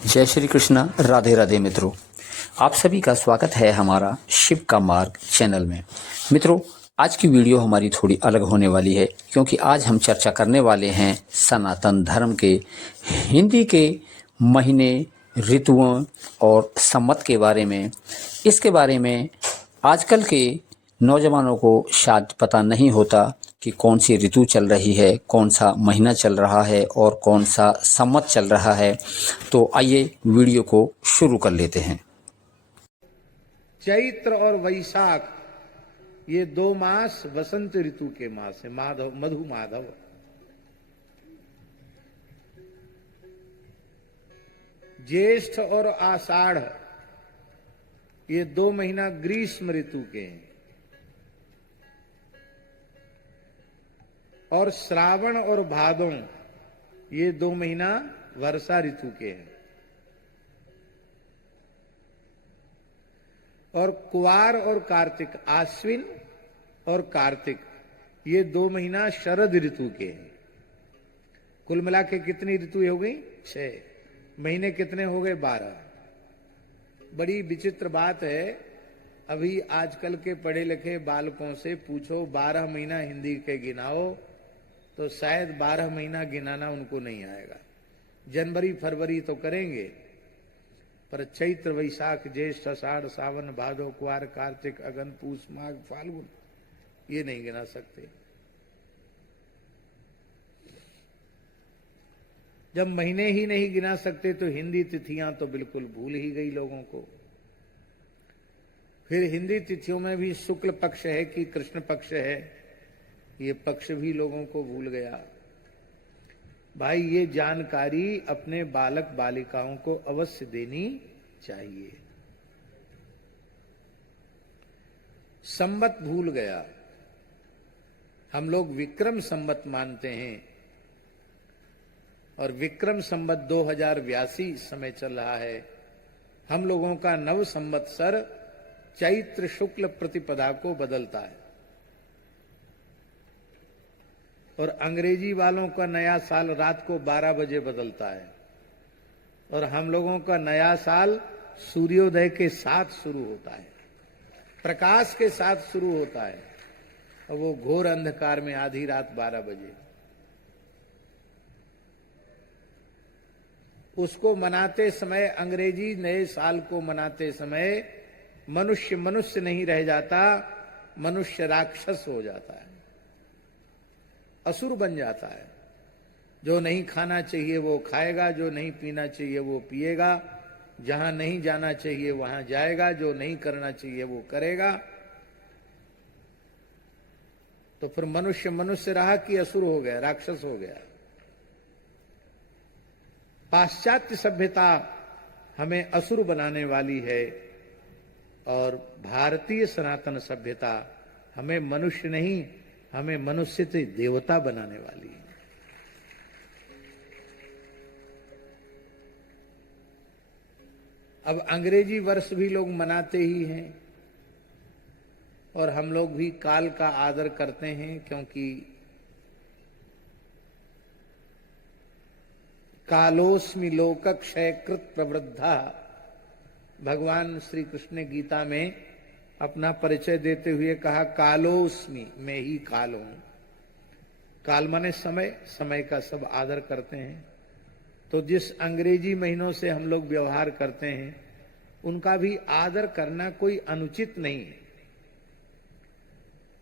जय श्री कृष्णा, राधे राधे मित्रों। आप सभी का स्वागत है हमारा शिव का मार्ग चैनल में। मित्रों, आज की वीडियो हमारी थोड़ी अलग होने वाली है क्योंकि आज हम चर्चा करने वाले हैं सनातन धर्म के हिंदी के महीने, ऋतुओं और संवत के बारे में। इसके बारे में आजकल के नौजवानों को शायद पता नहीं होता कि कौन सी ऋतु चल रही है, कौन सा महीना चल रहा है और कौन सा संवत चल रहा है। तो आइए वीडियो को शुरू कर लेते हैं। चैत्र और वैशाख ये 2 मास वसंत ऋतु के मास है। माधव, मधु माधव। ज्येष्ठ और आषाढ़ ये 2 महीना ग्रीष्म ऋतु के हैं और श्रावण और भादों ये 2 महीना वर्षा ऋतु के हैं और कुवार और कार्तिक, आश्विन और कार्तिक ये 2 महीना शरद ऋतु के हैं। कुल मिला के कितनी ऋतु हो गई? 6 महीने। कितने हो गए? 12। बड़ी विचित्र बात है। अभी आजकल के पढ़े लिखे बालकों से पूछो 12 महीना हिंदी के गिनाओ तो शायद 12 महीना गिनाना उनको नहीं आएगा। जनवरी फरवरी तो करेंगे, पर चैत्र वैशाख ज्येष्ठ आषाढ़ सावन भादो कुवार कार्तिक अगन पूस माघ फाल्गुन ये नहीं गिना सकते। जब महीने ही नहीं गिना सकते तो हिंदी तिथियां तो बिल्कुल भूल ही गई लोगों को। फिर हिंदी तिथियों में भी शुक्ल पक्ष है कि कृष्ण पक्ष है, ये पक्ष भी लोगों को भूल गया। भाई, ये जानकारी अपने बालक बालिकाओं को अवश्य देनी चाहिए। संवत भूल गया। हम लोग विक्रम संवत मानते हैं और विक्रम संवत 2082 समय चल रहा है। हम लोगों का नव संवत्सर चैत्र शुक्ल प्रतिपदा को बदलता है और अंग्रेजी वालों का नया साल रात को 12 बजे बदलता है और हम लोगों का नया साल सूर्योदय के साथ शुरू होता है, प्रकाश के साथ शुरू होता है और वो घोर अंधकार में आधी रात 12 बजे। उसको मनाते समय, अंग्रेजी नए साल को मनाते समय मनुष्य मनुष्य नहीं रह जाता, मनुष्य राक्षस हो जाता है, असुर बन जाता है। जो नहीं खाना चाहिए वो खाएगा, जो नहीं पीना चाहिए वो पिएगा, जहां नहीं जाना चाहिए वहां जाएगा, जो नहीं करना चाहिए वो करेगा। तो फिर मनुष्य मनुष्य रहा कि असुर हो गया, राक्षस हो गया। पाश्चात्य सभ्यता हमें असुर बनाने वाली है और भारतीय सनातन सभ्यता हमें मनुष्य नहीं, हमें मनुष्य से देवता बनाने वाली है। अब अंग्रेजी वर्ष भी लोग मनाते ही हैं और हम लोग भी काल का आदर करते हैं, क्योंकि कालोस्मि लोकक्षय कृत प्रवृद्धा। भगवान श्री कृष्ण ने गीता में अपना परिचय देते हुए कहा, कालोस्मि, मैं ही काल हूं। काल माने समय, समय का सब आदर करते हैं। तो जिस अंग्रेजी महीनों से हम लोग व्यवहार करते हैं उनका भी आदर करना कोई अनुचित नहीं है,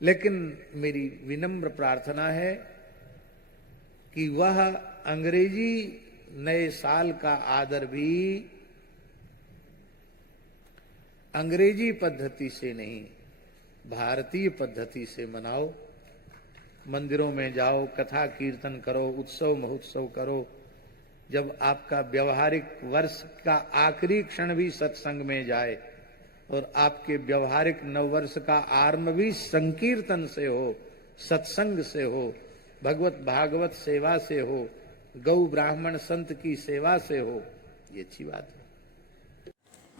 लेकिन मेरी विनम्र प्रार्थना है कि वह अंग्रेजी नए साल का आदर भी अंग्रेजी पद्धति से नहीं, भारतीय पद्धति से मनाओ। मंदिरों में जाओ, कथा कीर्तन करो, उत्सव महोत्सव करो। जब आपका व्यवहारिक वर्ष का आखिरी क्षण भी सत्संग में जाए और आपके व्यवहारिक नववर्ष का आरंभ भी संकीर्तन से हो, सत्संग से हो, भगवत भागवत सेवा से हो, गौ ब्राह्मण संत की सेवा से हो, ये अच्छी बात है।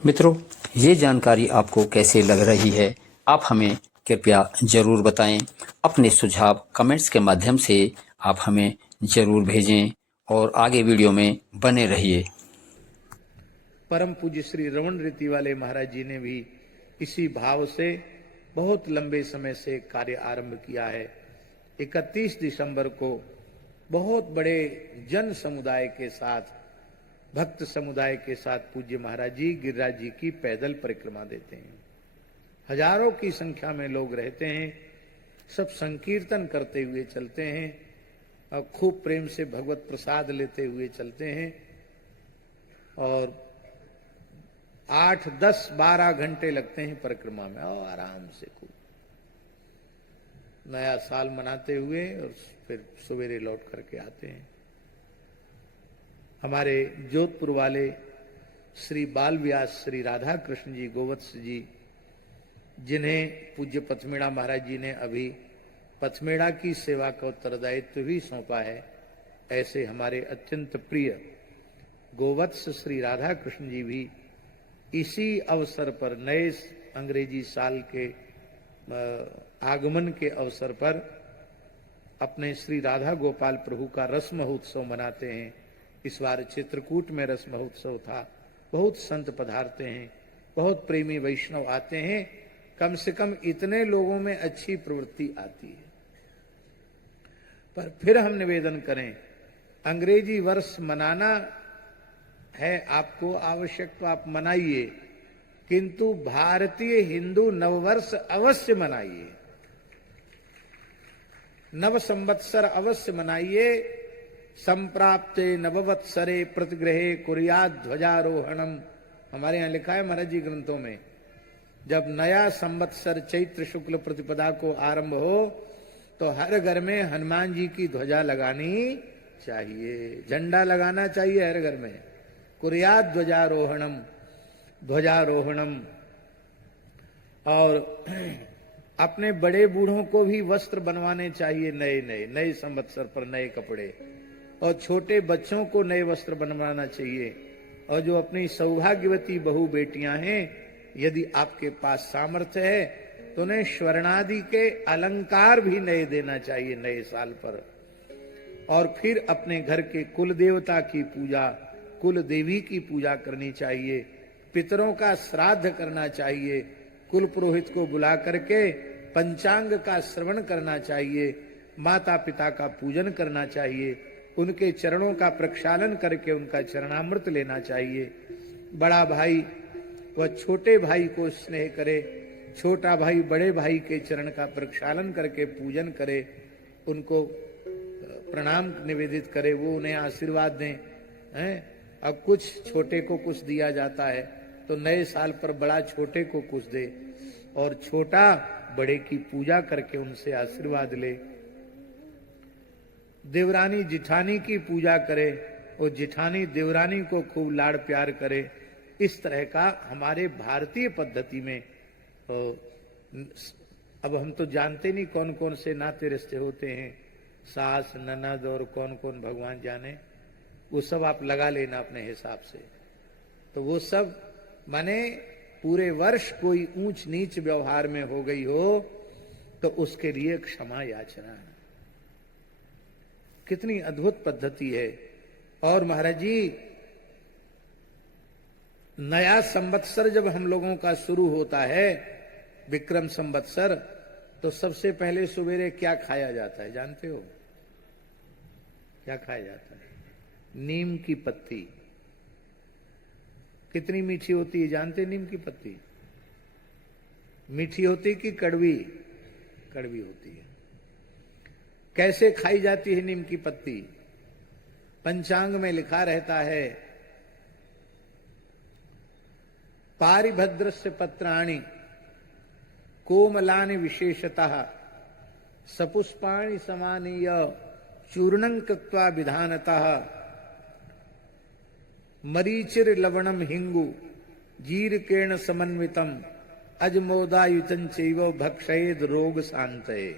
मित्रों, ये जानकारी आपको कैसे लग रही है आप हमें कृपया जरूर बताएं। अपने सुझाव कमेंट्स के माध्यम से आप हमें जरूर भेजें और आगे वीडियो में बने रहिए। परम पूज्य श्री रमन रीति वाले महाराज जी ने भी इसी भाव से बहुत लंबे समय से कार्य आरंभ किया है। 31 दिसंबर को बहुत बड़े जन समुदाय के साथ, भक्त समुदाय के साथ पूज्य महाराज जी गिरिराज जी की पैदल परिक्रमा देते हैं। हजारों की संख्या में लोग रहते हैं, सब संकीर्तन करते हुए चलते हैं और खूब प्रेम से भगवत प्रसाद लेते हुए चलते हैं और 8, 10, 12 घंटे लगते हैं परिक्रमा में और आराम से खूब नया साल मनाते हुए और फिर सवेरे लौट करके आते हैं। हमारे जोधपुर वाले श्री बाल व्यास श्री राधा कृष्ण जी गोवत्स जी, जिन्हें पूज्य पथमेड़ा महाराज जी ने अभी पथमेड़ा की सेवा का उत्तरदायित्व भी सौंपा है, ऐसे हमारे अत्यंत प्रिय गोवत्स श्री राधा कृष्ण जी भी इसी अवसर पर, नए अंग्रेजी साल के आगमन के अवसर पर अपने श्री राधा गोपाल प्रभु का रस महोत्सव मनाते हैं। इस बार चित्रकूट में रस महोत्सव था, बहुत संत पधारते हैं, बहुत प्रेमी वैष्णव आते हैं। कम से कम इतने लोगों में अच्छी प्रवृत्ति आती है। पर फिर हम निवेदन करें, अंग्रेजी वर्ष मनाना है आपको आवश्यक तो आप मनाइए, किंतु भारतीय हिंदू नववर्ष अवश्य मनाइए, नव संवत्सर अवश्य मनाइए। संप्राप्ते नववत्सरे प्रतिग्रहे कुर्यात् ध्वजारोहणम, हमारे यहाँ लिखा है महाराज जी ग्रंथों में, जब नया संवत्सर चैत्र शुक्ल प्रतिपदा को आरंभ हो तो हर घर में हनुमान जी की ध्वजा लगानी चाहिए, झंडा लगाना चाहिए हर घर में। कुर्यात् ध्वजारोहणम, ध्वजारोहणम। और अपने बड़े बूढ़ों को भी वस्त्र बनवाने चाहिए, नए संवत्सर पर नए कपड़े, और छोटे बच्चों को नए वस्त्र बनवाना चाहिए। और जो अपनी सौभाग्यवती बहू बेटियां हैं, यदि आपके पास सामर्थ्य है तो उन्हें स्वर्णादि के अलंकार भी नए देना चाहिए नए साल पर। और फिर अपने घर के कुल देवता की पूजा, कुल देवी की पूजा करनी चाहिए, पितरों का श्राद्ध करना चाहिए, कुल पुरोहित को बुला करके पंचांग का श्रवण करना चाहिए, माता पिता का पूजन करना चाहिए, उनके चरणों का प्रक्षालन करके उनका चरणामृत लेना चाहिए। बड़ा भाई वह छोटे भाई को स्नेह करे, छोटा भाई बड़े भाई के चरण का प्रक्षालन करके पूजन करे, उनको प्रणाम निवेदित करे, वो उन्हें आशीर्वाद दें। हैं? अब कुछ छोटे को कुछ दिया जाता है तो नए साल पर बड़ा छोटे को कुछ दे, और छोटा बड़े की पूजा करके उनसे आशीर्वाद ले। देवरानी जिठानी की पूजा करे और जिठानी देवरानी को खूब लाड़ प्यार करे। इस तरह का हमारे भारतीय पद्धति में, अब हम तो जानते नहीं कौन कौन से नाते रिश्ते होते हैं, सास ननद और कौन कौन भगवान जाने, वो सब आप लगा लेना अपने हिसाब से। तो वो सब माने पूरे वर्ष कोई ऊंच नीच व्यवहार में हो गई हो तो उसके लिए क्षमा याचना है। कितनी अद्भुत पद्धति है। और महाराज जी, नया संवत्सर जब हम लोगों का शुरू होता है, विक्रम संवत्सर, तो सबसे पहले सवेरे क्या खाया जाता है जानते हो? क्या खाया जाता है? नीम की पत्ती। कितनी मीठी होती है जानते? नीम की पत्ती मीठी होती कि कड़वी? कड़वी होती है। कैसे खाई जाती है नीम की पत्ती? पंचांग में लिखा रहता है, पारिभद्रस्य पत्राणि कोमलानि विशेषतः सपुष्पाणि समानीय चूर्णं कृत्वा विधानतः मरीचिर लवणम हिंगु जीरकेण समन्वितम अजमोदायुतं चैव भक्षयेद रोग शांतये।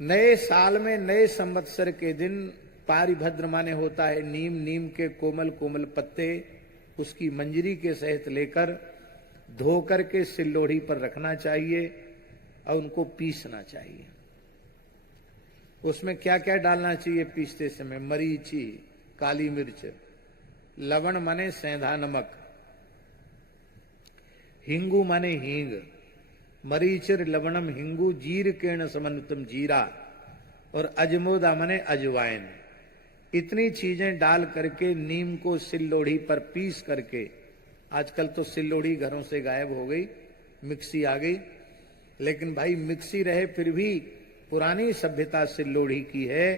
नए साल में नए संवत्सर के दिन पारिभद्र माने होता है नीम, नीम के कोमल कोमल पत्ते उसकी मंजरी के सहित लेकर धो करके सिल्लोड़ी पर रखना चाहिए और उनको पीसना चाहिए। उसमें क्या क्या डालना चाहिए पीसते समय? मरीची, काली मिर्च, लवण माने सेंधा नमक, हिंगू माने हींग, मरीचिर लवणम हिंगू जीर केण समन्वितम जीरा, और अजमोदा माने अजवाइन। इतनी चीजें डाल करके नीम को सिल्लोड़ी पर पीस करके, आजकल तो सिल्लोड़ी घरों से गायब हो गई, मिक्सी आ गई, लेकिन भाई मिक्सी रहे फिर भी पुरानी सभ्यता सिल्लोड़ी की है,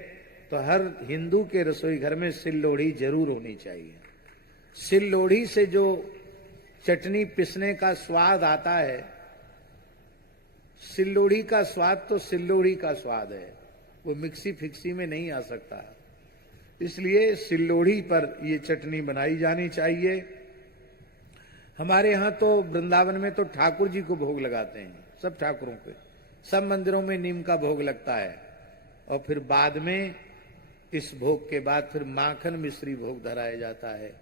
तो हर हिंदू के रसोई घर में सिल्लोड़ी जरूर होनी चाहिए। सिल्लोड़ी से जो चटनी पिसने का स्वाद आता है, सिल्लोड़ी का स्वाद तो सिल्लोड़ी का स्वाद है, वो मिक्सी फिक्सी में नहीं आ सकता। इसलिए सिल्लोड़ी पर ये चटनी बनाई जानी चाहिए। हमारे यहाँ तो वृंदावन में तो ठाकुर जी को भोग लगाते हैं, सब ठाकुरों के, सब मंदिरों में नीम का भोग लगता है, और फिर बाद में इस भोग के बाद फिर माखन मिश्री भोग धराया जाता है।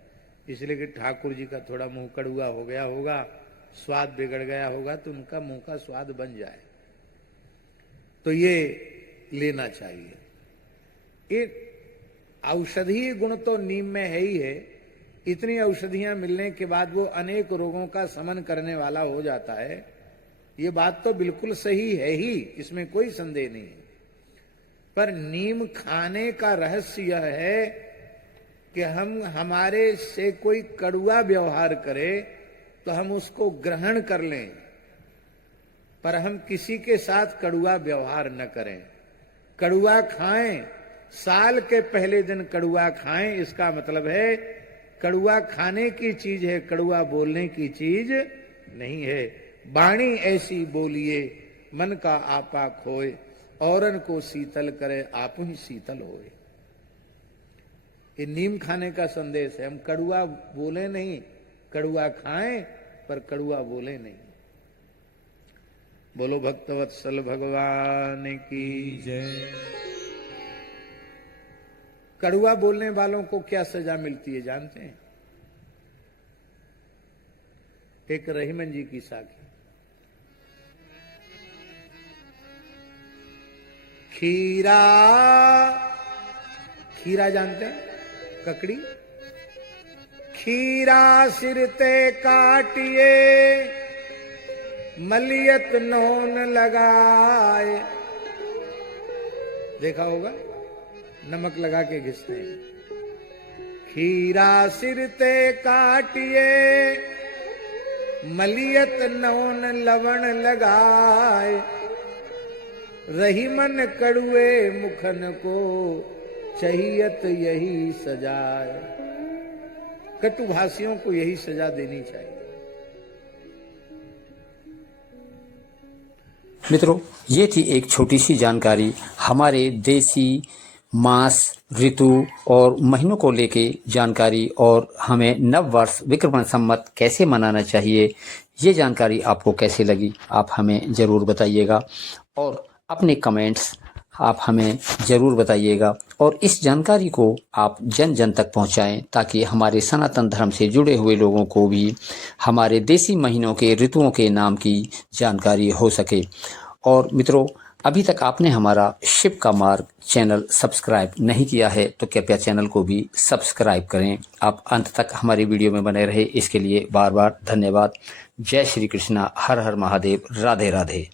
इसलिए कि ठाकुर जी का थोड़ा मुंह कड़ुआ हो गया होगा, स्वाद बिगड़ गया होगा, तो उनका मुंह का स्वाद बन जाए, तो ये लेना चाहिए। ये औषधीय गुण तो नीम में है ही है, इतनी औषधियां मिलने के बाद वो अनेक रोगों का शमन करने वाला हो जाता है, ये बात तो बिल्कुल सही है ही, इसमें कोई संदेह नहीं है। पर नीम खाने का रहस्य यह है कि हम हमारे से कोई कड़ुआ व्यवहार करे तो हम उसको ग्रहण कर लें, पर हम किसी के साथ कड़ुआ व्यवहार न करें। कड़ुआ खाएं, साल के पहले दिन कड़ुआ खाएं, इसका मतलब है कड़ुआ खाने की चीज है, कड़ुआ बोलने की चीज नहीं है। बाणी ऐसी बोलिए मन का आपा खोए, औरन को शीतल करे आप ही शीतल होए। ये नीम खाने का संदेश है। हम कड़ुआ बोले नहीं, कड़ुआ खाएं पर कड़ुआ बोले नहीं। बोलो भक्तवत्सल भगवान की जय। कड़ुआ बोलने वालों को क्या सजा मिलती है जानते हैं? एक रहीमन जी की साखी। खीरा, खीरा जानते हैं? ककड़ी। खीरा सिरते काटिए मलियत नौन लगाए। देखा होगा, नमक लगा के घिसते हैं। खीरा सिरते काटिए मलियत नौन लवण लगाए, रही मन कड़ुए मुखन को चाहियत यही सजाए। कटुभाषियों को यही सजा देनी चाहिए। मित्रों, ये थी एक छोटी सी जानकारी हमारे देसी मास, ऋतु और महीनों को लेके जानकारी, और हमें नव वर्ष विक्रम संवत कैसे मनाना चाहिए। ये जानकारी आपको कैसे लगी आप हमें ज़रूर बताइएगा, और अपने कमेंट्स आप हमें ज़रूर बताइएगा, और इस जानकारी को आप जन जन तक पहुंचाएं, ताकि हमारे सनातन धर्म से जुड़े हुए लोगों को भी हमारे देसी महीनों के, ऋतुओं के नाम की जानकारी हो सके। और मित्रों, अभी तक आपने हमारा शिव का मार्ग चैनल सब्सक्राइब नहीं किया है तो कृपया चैनल को भी सब्सक्राइब करें। आप अंत तक हमारी वीडियो में बने रहे, इसके लिए बार बार धन्यवाद। जय श्री कृष्णा, हर हर महादेव, राधे राधे।